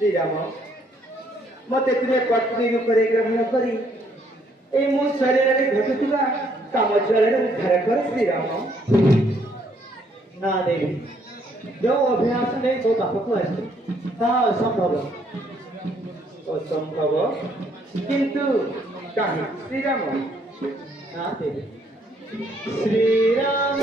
ଶ୍ରୀରାମ ମତେ ତୁମେ ପତ୍ନୀ ରୂପରେ ଗ୍ରହଣ କରି এই ମୋ ଶରୀରରେ ଘଟୁଥିବା କାମ ଜ୍ୱାଳାରେ ଉଦ୍ଧାର କର ଶ୍ରୀରାମ। ନା ଦେବୀ, ଯେଉଁ ଅଭ୍ୟାସ ନେଇ ତୋ ପାଖକୁ ଆସିଛି ତାହା ଅସମ୍ଭବ। ଅସମ୍ଭବ କିନ୍ତୁ କାହିଁକି ଶ୍ରୀରାମ? ନା ଦେବୀ, ଶ୍ରୀରାମ